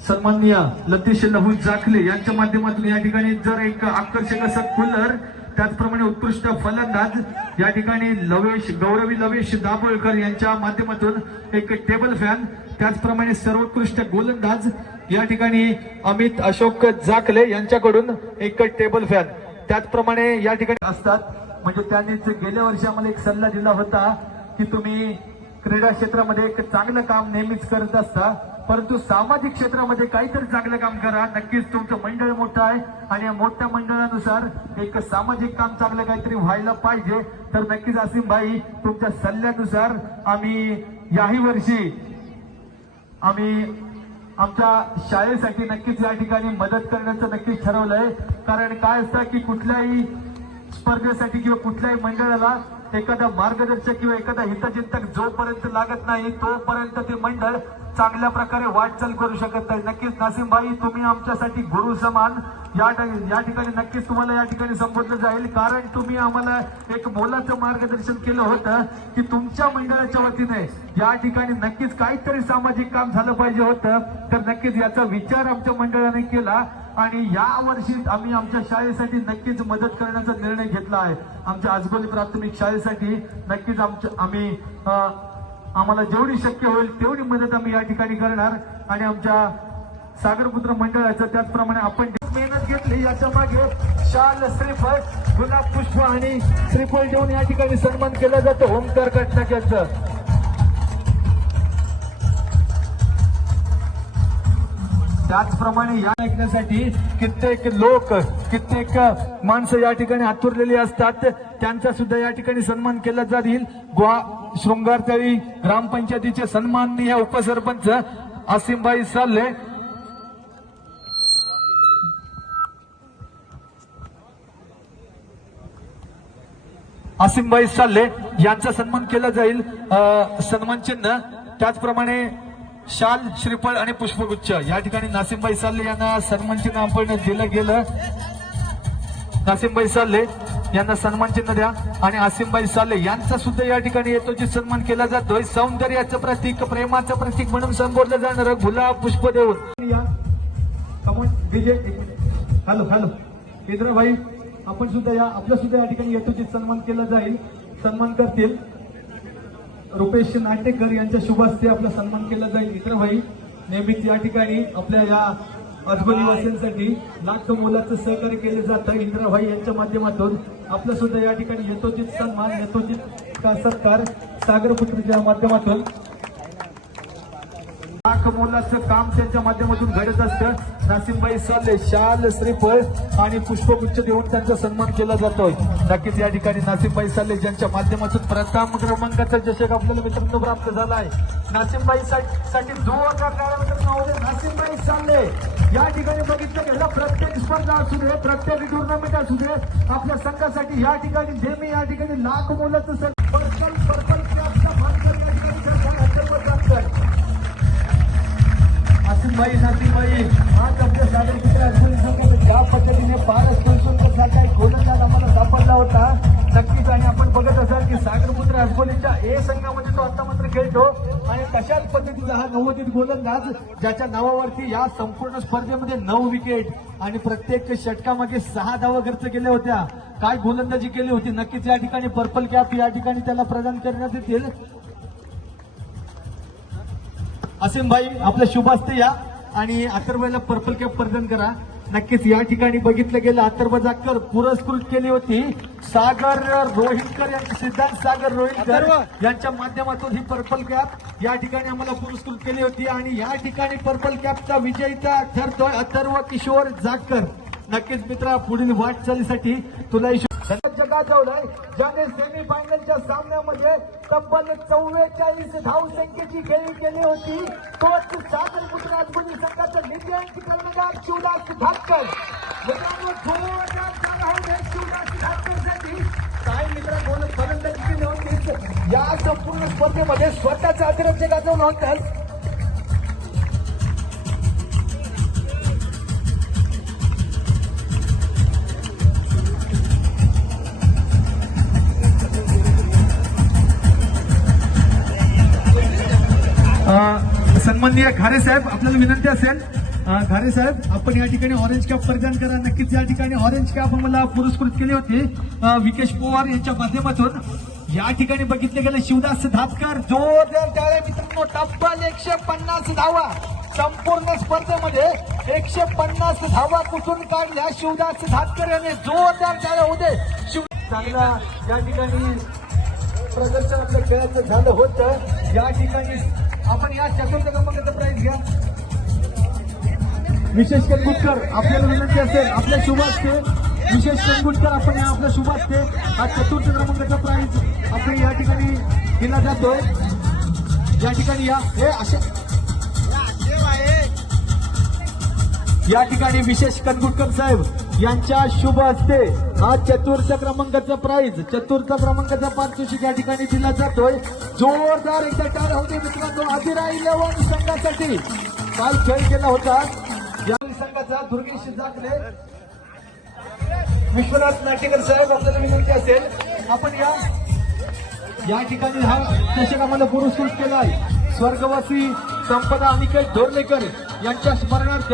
सन्माननीय लतीश लहू जाखले यांच्या माध्यमातून या ठिकाणी जर एक आकर्षक असं कुलर त्याचप्रमाणे उत्कृष्ट फलंदाज या ठिकाणी लवेश गौरवी लवेश दाभोळकर यांच्या माध्यमातून एक टेबल फॅन त्याचप्रमाणे सर्वोत्कृष्ट गोलंदाज या ठिकाणी अमित अशोक जाकले यांच्याकडून एक टेबल फॅन त्याचप्रमाणे या ठिकाणी असतात म्हणजे त्यांनीच गेल्या वर्षी आम्हाला एक सल्ला दिला होता की तुम्ही क्रीडा क्षेत्रामध्ये एक चांगलं काम नेहमीच करत असता परंतु सामाजिक क्षेत्रामध्ये काहीतरी चांगलं काम करा. नक्कीच तुमचं मंडळ मोठं आहे आणि या मोठ्या मंडळानुसार एक सामाजिक काम चांगलं काहीतरी व्हायला पाहिजे. तर नक्कीच असीम भाई तुमच्या सल्ल्यानुसार आम्ही याही वर्षी आम्ही आमच्या शाळेसाठी नक्कीच या ठिकाणी मदत करण्याचं नक्कीच ठरवलंय. कारण काय असतं की कुठल्याही स्पर्धेसाठी किंवा कुठल्याही मंडळाला एखादा मार्गदर्शक किंवा एखादा हितचिंतक जोपर्यंत लागत नाही तोपर्यंत ते मंडळ चांगल्या प्रकारे वाटचाल करू शकत नाही. नक्कीच नासिम भाई तुम्ही आमच्यासाठी गुरु समान. या ठ- या ठिकाणी नक्कीच तुम्हाला या ठिकाणी संबोधलं जाईल. कारण तुम्ही आम्हाला एक मोलाचं मार्गदर्शन केलं होतं की तुमच्या मंडळाच्या वतीने या ठिकाणी नक्कीच काहीतरी सामाजिक काम झालं पाहिजे होतं. तर नक्कीच याचा विचार आमच्या मंडळाने केला आणि या वर्षी आम्ही आमच्या शाळेसाठी नक्कीच मदत करण्याचा निर्णय घेतला आहे. आमच्या आजगोली प्राथमिक शाळेसाठी नक्कीच आमच्या आम्ही आम्हाला जेवढी शक्य होईल तेवढी मदत आम्ही या ठिकाणी करणार आणि आमच्या सागरपुत्र मंडळाचं त्याचप्रमाणे आपण मेहनत घेतली याच्या मागे शाल श्रीफळ गुलाब पुष्प आणि श्रीफळ देऊन या ठिकाणी सन्मान केला जातो. ओमकार कटनाक यांचं त्याचप्रमाणे या ऐकण्यासाठी कित्येक लोक कित्येक माणसं या ठिकाणी आतुरलेली असतात. त्यांचा सुद्धा या ठिकाणी सन्मान केला जाईल. ग्वा शृंगारतळी ग्रामपंचायतीचे सन्माननीय उपसरपंच असीमबाई साल्ले असीमबाई साल्ले यांचा सन्मान केला जाईल. सन्मान चिन्ह त्याचप्रमाणे शाल श्रीफळ आणि पुष्पगुच्छ. या ठिकाणी नासिमबाई साल्ले यांना सन्मान चिन्ह आपण दिलं गेलं. नासिमबाई साल्ले यांना सन्मान चिन्ह द्या. आणि आसिमबाई साले यांचा सुद्धा या ठिकाणी येतोची सन्मान केला जातोय. सौंदर्याचं प्रतीक प्रेमाचं प्रतीक म्हणून संबोधलं जाणारं गुलाब पुष्प देऊन. या. विजय हॅलो हॅलो केंद्रभाई आपण सुद्धा या आपल्या सुद्धा या ठिकाणी यथोचित सन्मान केला जाईल. सन्मान करतील. रुपेश नाटेकर यांच्या शुभास्ते आपला सन्मान केला जाईल. मित्रभाई नेहमीच या ठिकाणी आपल्या या अजबरी वासियांसाठी लाख मोलाचं सहकार्य केलं जातं इंदिराभाई यांच्या माध्यमातून आपला सुद्धा या ठिकाणी यथोचित सन्मान यथोचित का सत्कार सागरपुत्रीच्या माध्यमातून लाख मोलाचं काम त्यांच्या माध्यमातून घडत असतं. नासिमबाई साले शाल श्रीफळ आणि पुष्पगुच्छ देऊन त्यांचा सन्मान केला जातोय. नक्कीच या ठिकाणी नासिमबाई साले ज्यांच्या माध्यमातून प्रथम क्रमांकाचा जशक आपल्याला मित्रांनो प्राप्त झाला आहे नासिमबाई साठी जोरदार दे. नासिमबाई साले. या ठिकाणी बघितलं गेलं प्रत्येक स्पर्धा असू दे प्रत्येक टुर्नामेंट असू दे आपल्या संघासाठी या ठिकाणी नेहमी या ठिकाणी लाख मोलाचं सं- पर्पल पर्पल आसिफबाई नासिफबाई आज आपल्या सागर मित्र असलेले ज्या पद्धतीने पारस कुलशुल्क सारखा एक गोलंदाज आम्हाला सापडला होता नक्कीच आणि आपण बघत असाल की सागरपुत्र अजबोलीच्या ए संघामध्ये तो आता मात्र खेळतो आणि तशाच पद्धतीचा हा नवोदित गोलंदाज ज्याच्या नावावरती या संपूर्ण स्पर्धेमध्ये नऊ विकेट आणि प्रत्येक षटकामध्ये सहा धावा खर्च केल्या होत्या. काय गोलंदाजी केली होती? नक्कीच या ठिकाणी पर्पल कॅप या ठिकाणी त्याला प्रदान करण्यात येतील. असीम भाई आपल्या शुभ असते या. आणि अथर्वला पर्पल कॅप प्रदान करा. नक्कीच या ठिकाणी बघितलं गेलं अथर्व जाकर पुरस्कृत केली होती. सागर रोहितकर यांचे सिद्धांत सागर रोहितकर यांच्या माध्यमातून ही पर्पल कॅप या ठिकाणी आम्हाला पुरस्कृत केली होती. आणि या ठिकाणी पर्पल कॅपचा विजयीचा ठरतोय अथर्व किशोर जाकर नक्कीच मित्रा पुढील वाटचालीसाठी तुला जगाजवलाय ज्याने सेमीफायनलच्या सामन्यामध्ये तब्बल चव्वेचाळीस धाव संख्येची खेळी केली होती तोच सादर सागरपुत्र आजपुरी संघाचा दिव्यांची कर्णधार शिवदास सुधाकर मित्रांनो जोरदार चाल शिवदास सुधाकरसाठी काय मित्र फलंदाजी केली होती या संपूर्ण स्पर्धेमध्ये स्वतःचा अतिरक्ष गाजवला होता. माननीय खारे साहेब आपल्याला विनंती असेल. खारे घारे साहेब आपण या ठिकाणी ऑरेंज कॅप परिधान करा. नक्कीच या ठिकाणी ऑरेंज कॅप मला पुरस्कृत केली होती. विकेश पवार यांच्या माध्यमातून. या ठिकाणी बघितले गेले शिवदास धातकर जोरदार टाळे मित्रांनो टप्पल एकशे पन्नास धावा. संपूर्ण स्पर्धेमध्ये एकशे पन्नास धावा कुठून काढल्या? शिवदास धातकर यांनी जोरदार टाळे होते. शिव चांगला या ठिकाणी प्रदर्शन आपल्या खेळाचं झालं होतं. या ठिकाणी आपण या चतुर्थ क्रमांकाचं प्राईज घ्या. विशेष कंगुटकर आपल्याला विनंती असेल आपल्या शुभास्ते विशेष कंगुटकर आपण या आपल्या शुभास्ते हा चतुर्थ क्रमांकाचा प्राईज आपण या ठिकाणी दिला जातोय. या ठिकाणी या. हे असे या ठिकाणी विशेष कनगुटकर साहेब यांच्या शुभ हस्ते हा चतुर्थ क्रमांकाचा प्राईज चतुर्थ क्रमांकाचा पारितोषिक या ठिकाणी दिला जातोय. जोरदार एकदा टाळ होते मित्रांनो. आदिरा इलेव्हन संघासाठी. काल खेळ केला होता. या संघाचा दुर्गेश जाकले विश्वनाथ नाटेकर साहेब आपल्याला विनंती असेल आपण या या ठिकाणी हा चषक आम्हाला पुरस्कृत केला आहे स्वर्गवासी संपदा अनिकेत धोरणेकर यांच्या स्मरणार्थ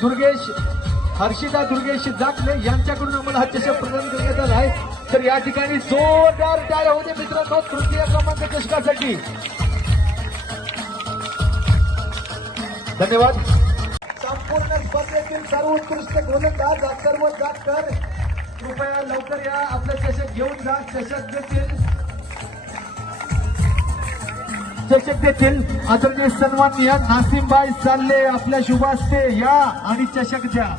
दुर्गेश हर्षिता दुर्गेश जाखले यांच्याकडून आम्हाला हा चषक प्रदान करण्यात आला आहे. तर या ठिकाणी जोरदार टाळ्या होते मित्रांनो तृतीय क्रमांक चषकासाठी धन्यवाद. संपूर्ण स्पर्धेतील सर्वोत्कृष्ट गोलंदाज अथर्व जाटकर कृपया लवकर या आपलं चषक घेऊन जा चषक देतील चषक देतील आदरणीय सन्माननीय नासिमबाई चालले आपल्या शुभास्ते या आणि चषक द्या.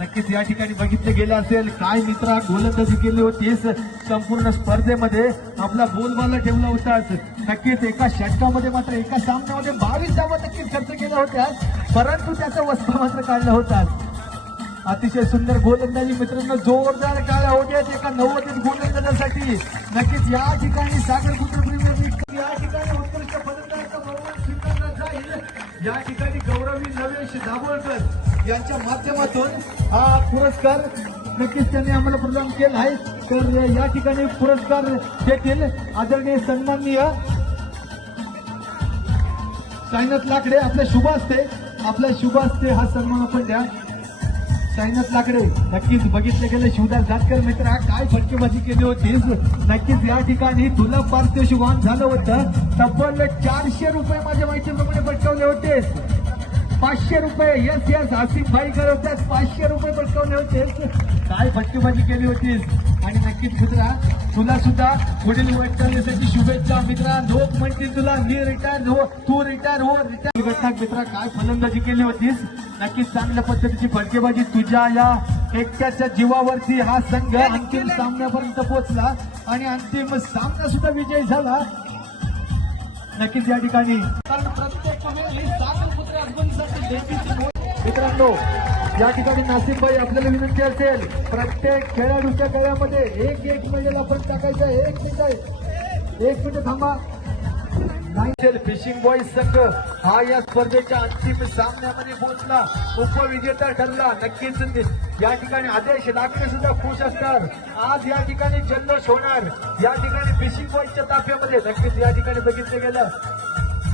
नक्कीच या ठिकाणी बघितलं गेलं असेल. काय मित्रा गोलंदाजी केली होतीस संपूर्ण स्पर्धेमध्ये आपला बोलबाला ठेवला होताच नक्कीच एका षटकामध्ये मात्र एका सामन्यामध्ये बावीस धावा नक्कीच खर्च केल्या होत्या परंतु त्याचा वस्ता मात्र काढला होता. अतिशय सुंदर गोलंदाजी मित्रांनो जोरदार काळ्या होत्या. एका नव्वदीत गोलंदाजासाठी. नक्कीच या ठिकाणी सागर कुत्र या ठिकाणी उत्कृष्ट या ठिकाणी गौरवी नवेश दाभोळकर यांच्या माध्यमातून हा पुरस्कार नक्कीच त्यांनी आम्हाला प्रदान केला आहे. तर या ठिकाणी पुरस्कार देखील आदरणीय सन्माननीय साईनाथ लाकडे आपल्या शुभ असते आपल्या शुभ असते हा सन्मान आपण द्या. साईनाथ लाकडे नक्कीच बघितले गेले शिवदास जातकर मित्र हा काय फटकेबाजी केली होतीस नक्कीच या ठिकाणी तुला पारितोषिक झालं होतं. तब्बल चारशे रुपये माझ्या माहितीप्रमाणे पटकावले होतेस पाचशे रुपये यस यस आसिफ भाई करत पाचशे रुपये पटकावले होतेस काय फटकेबाजी केली होतीस? नक्कीच मित्रा तुला सुद्धा पुढील वाटचालीसाठी शुभेच्छा मित्रा. लोक म्हणतील तुला मी रिटायर हो तू रिटायर हो रिटायर घटना मित्रा काय फलंदाजी केली होतीस? नक्कीच चांगल्या पद्धतीची फटकेबाजी तुझ्या या एकट्याच्या जीवावरती हा संघ अंतिम सामन्यापर्यंत पोहोचला आणि अंतिम सामना सुद्धा विजय झाला. नक्कीच या ठिकाणी. कारण प्रत्येक मित्रांनो या ठिकाणी नासिफबाई आपल्याला विनंती असेल प्रत्येक खेळाडूच्या गळ्यामध्ये एक एक मेडल आपण टाकायचं आहे. एक मिनिट आहे. एक मिनिट थांबा. फिशिंग बॉईज संघ हा या स्पर्धेच्या अंतिम सामन्यामध्ये पोहोचला. उपविजेता ठरला. नक्कीच या ठिकाणी आदेश लाकडे सुद्धा खुश असणार. आज या ठिकाणी जल्लोष होणार. या ठिकाणी फिशिंग बॉईजच्या ताफ्यामध्ये नक्कीच या ठिकाणी बघितलं गेलं.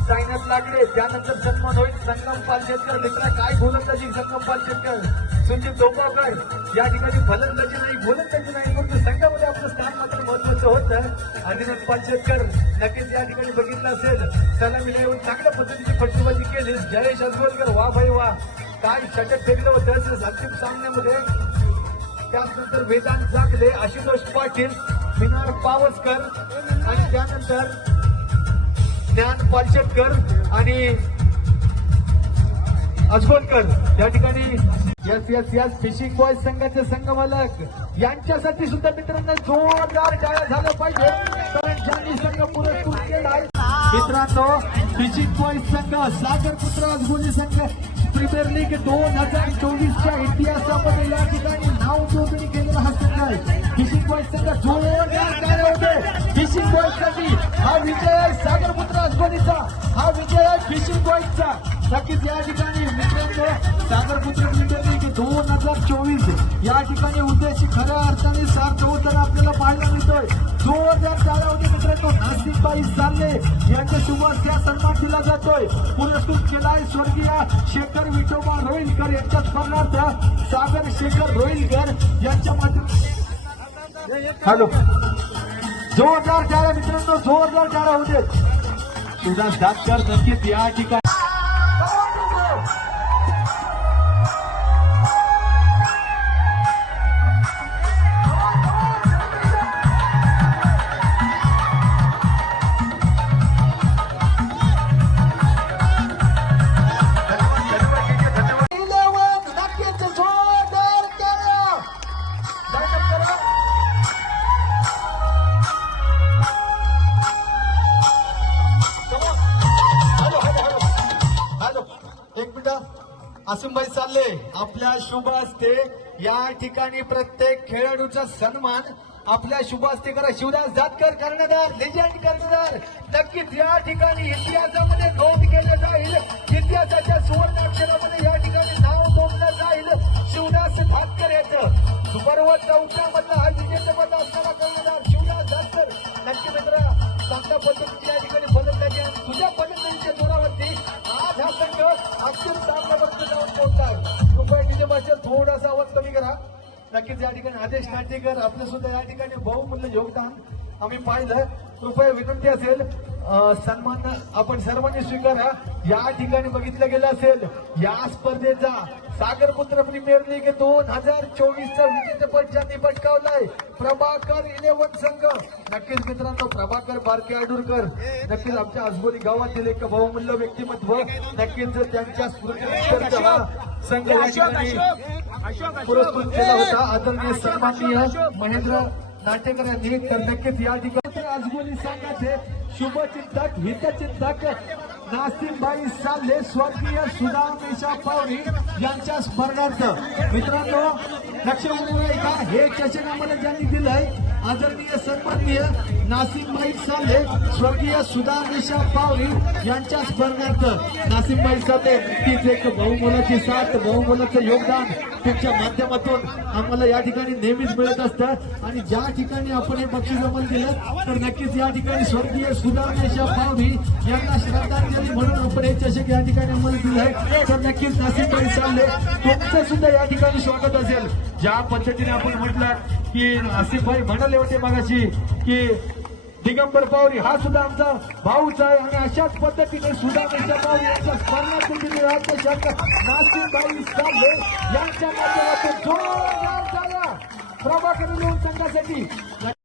सायनाथ लाकडे त्यानंतर सन्मान होईल. संगम पाल शेतकर मित्र काय गोलंदाजी संगम पाल शेतकर सुनील डोंबावकर या ठिकाणी फलंदाजी नाही गोलंदाजी नाही. परंतु संघामध्ये आपलं स्थान मात्र महत्वाचं होतं. आदिनाथ पालशेतकर नक्कीच या ठिकाणी बघितलं असेल. सलामीला येऊन चांगल्या पद्धतीची फटकेबाजी केली. जयेश अजगोलकर वा भाई वा. काय षटक फेकलं होतं अंतिम सामन्यामध्ये. त्यानंतर वेदांत जागले आशुतोष पाटील मिनार पावसकर. आणि त्यानंतर ज्ञान पालशेटकर आणि अजगोलकर या ठिकाणी yes yes yes fishing boy संघाचे संघ मालक यांच्यासाठी सुद्धा मित्रांनो जोरदार टाळ्या झालं पाहिजे. कारण ज्यांनी संघ पुरस्कृत केला आहे. मित्रांनो फिशिंग बॉय संघ सागर पुत्र अजगोली संघ प्रीमियर लीग दोन हजार चोवीसच्या इतिहासामध्ये या ठिकाणी नाव नोंदणी केलेला हा संघ आहे. फिशिंग बॉय संघ जोरदार टाळ्या होते फिशिंग बॉयसाठी हा विजय सागर अजगोलीचा हा विजय आहे फिशिंग बॉयजचा नक्कीच या ठिकाणी मित्रांनो सागरपुत्र लीग दोन हजार चोवीस. या ठिकाणी उद्देश खऱ्या अर्थाने सार्थ होताना आपल्याला पाहायला मिळतोय. दोन हजार चारामध्ये मित्रांनो नाशिकबाई सामने यांच्या हस्ते हा सन्मान दिला जातोय. पुरस्कृत केलाय स्वर्गीय शेखर विठोबा रोहिलकर यांच्या स्मरणार्थ. सागर शेखर रोहिलकर यांच्या माध्यमातून हॅलो. जोरदार टाळ्या मित्रांनो जोरदार टाळ्या होते. तुझा दातकर नक्कीच या ठिकाणी या ठिकाणी प्रत्येक खेळाडूचा सन्मान आपल्या शुभ शिवदास जातकर कर्णधार लेजंड कर्णधार नक्कीच या ठिकाणी इतिहासामध्ये नोंद केलं जाईल. इतिहासाच्या सुवर्ण अक्षरामध्ये या ठिकाणी नाव नोंदलं जाईल. शिवदास भातकर याचं. सुपर्व चौकामधला हा विजेतेपद असणारा कर्णधार शिवदास जातकर नक्की मित्र चांगल्या पद्धतीने थोडासा आवाज कमी करा. नक्कीच या ठिकाणी आदेश नाटेकर आपलं सुद्धा या ठिकाणी बहुमूल्य योगदान आम्ही पाहिलं कृपया विनंती असेल सन्मान आपण सर्वांनी स्वीकारा. या ठिकाणी बघितलं गेलं असेल या स्पर्धेचा सागरपुत्र प्रीमियर लीग दोन हजार चोवीसचा विजेतेपद ज्यांनी पटकावलाय प्रभाकर इलेव्हन संघ. नक्कीच मित्रांनो प्रभाकर बारके आडूरकर. नक्कीच आमच्या आजबोली गावातील एक बहुमूल्य व्यक्तिमत्व. नक्कीच त्यांच्या स्मृती संघ या ठिकाणी पुरस्कृत केला होता. आदरणीय सन्माननीय महेंद्र नाटेकर यांनी तर नक्कीच या ठिकाणी आजबोली संघाचे शुभचिंतक हितचिंतक नासिमबाई साले स्वर्गीय सुधामेशा पावरी यांच्या स्मरणार्थ. मित्रांनो लक्ष का हे चषकामध्ये ज्यांनी दिलंय आदरणीय सन्माननीय नासिमबाई साले स्वर्गीय सुधामेशा पावरी यांच्या स्मरणार्थ नासिमबाई साले नक्कीच एक बहुमोलाची साथ बहुमोलाचं योगदान तुमच्या माध्यमातून आम्हाला या ठिकाणी नेहमीच मिळत असतं. आणि ज्या ठिकाणी आपण हे बक्षीस अमल दिलं तर नक्कीच या ठिकाणी स्वर्गीय सुधामेशा पावरी यांना श्रद्धांजली म्हणून आपण हे चषक या ठिकाणी आम्हाला दिलं आहे. तर नक्कीच नासिमबाई साले तुमचं सुद्धा या ठिकाणी स्वागत असेल. ज्या पद्धतीने आपण म्हटलं की नासिमबाई म्हणाले होते मागाशी की दिगंबर पावरी हा सुद्धा आमचा भाऊच आहे आणि अशाच पद्धतीने सुद्धा पावरी यांच्या स्मरणार्थ दिली राज्य शाखा नासिमबाई साले यांच्या माध्यमातून जोरदार संघासाठी.